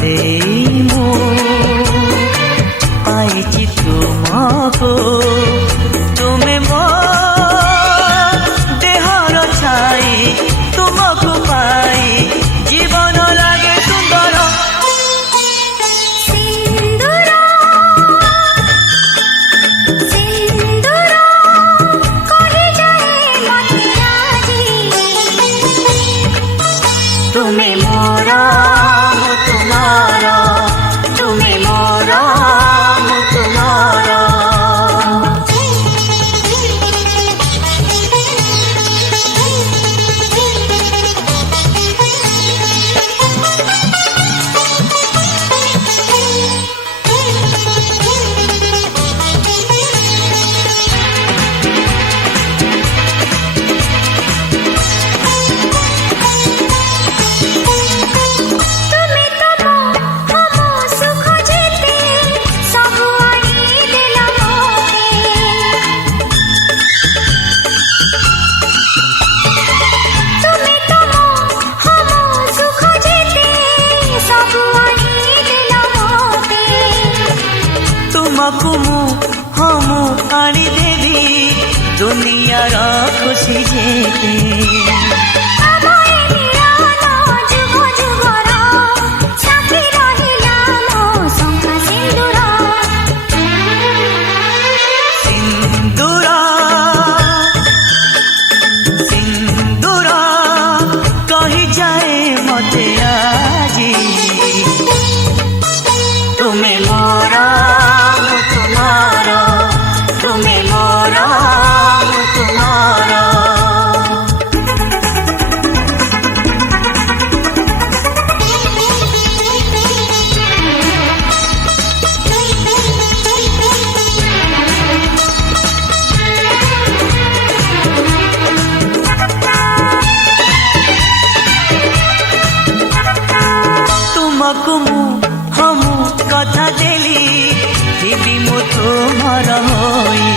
देई मु पाइछि तुमको तुमे मो देहर छाई तुमको पाई जीवन लागे सुंदर सिंदूर सिंदूर कहि जाए मते आजी तुमे मोरा मु तुम्हारा तुमे मोरा मु तुम्हारा तुमे तो हम सुख जेते सब आनी देला मोते तुमे तो हम सुख जेते सब आनी देला मोते तुमको मु हम आनी देवी दुनिया रा खुशी जेते আমায় নিরানো যুগ যুগর সাথী রহিলা মো শঙ্খা সিন্দুর सिंदूरा सिंदूरा कही जाए मते आजी तुमे मोरा मु तुम्हारा तुमे मोरा मु तुम्हारा तुमको मु हम कथा देली दिबी मो तुमर होई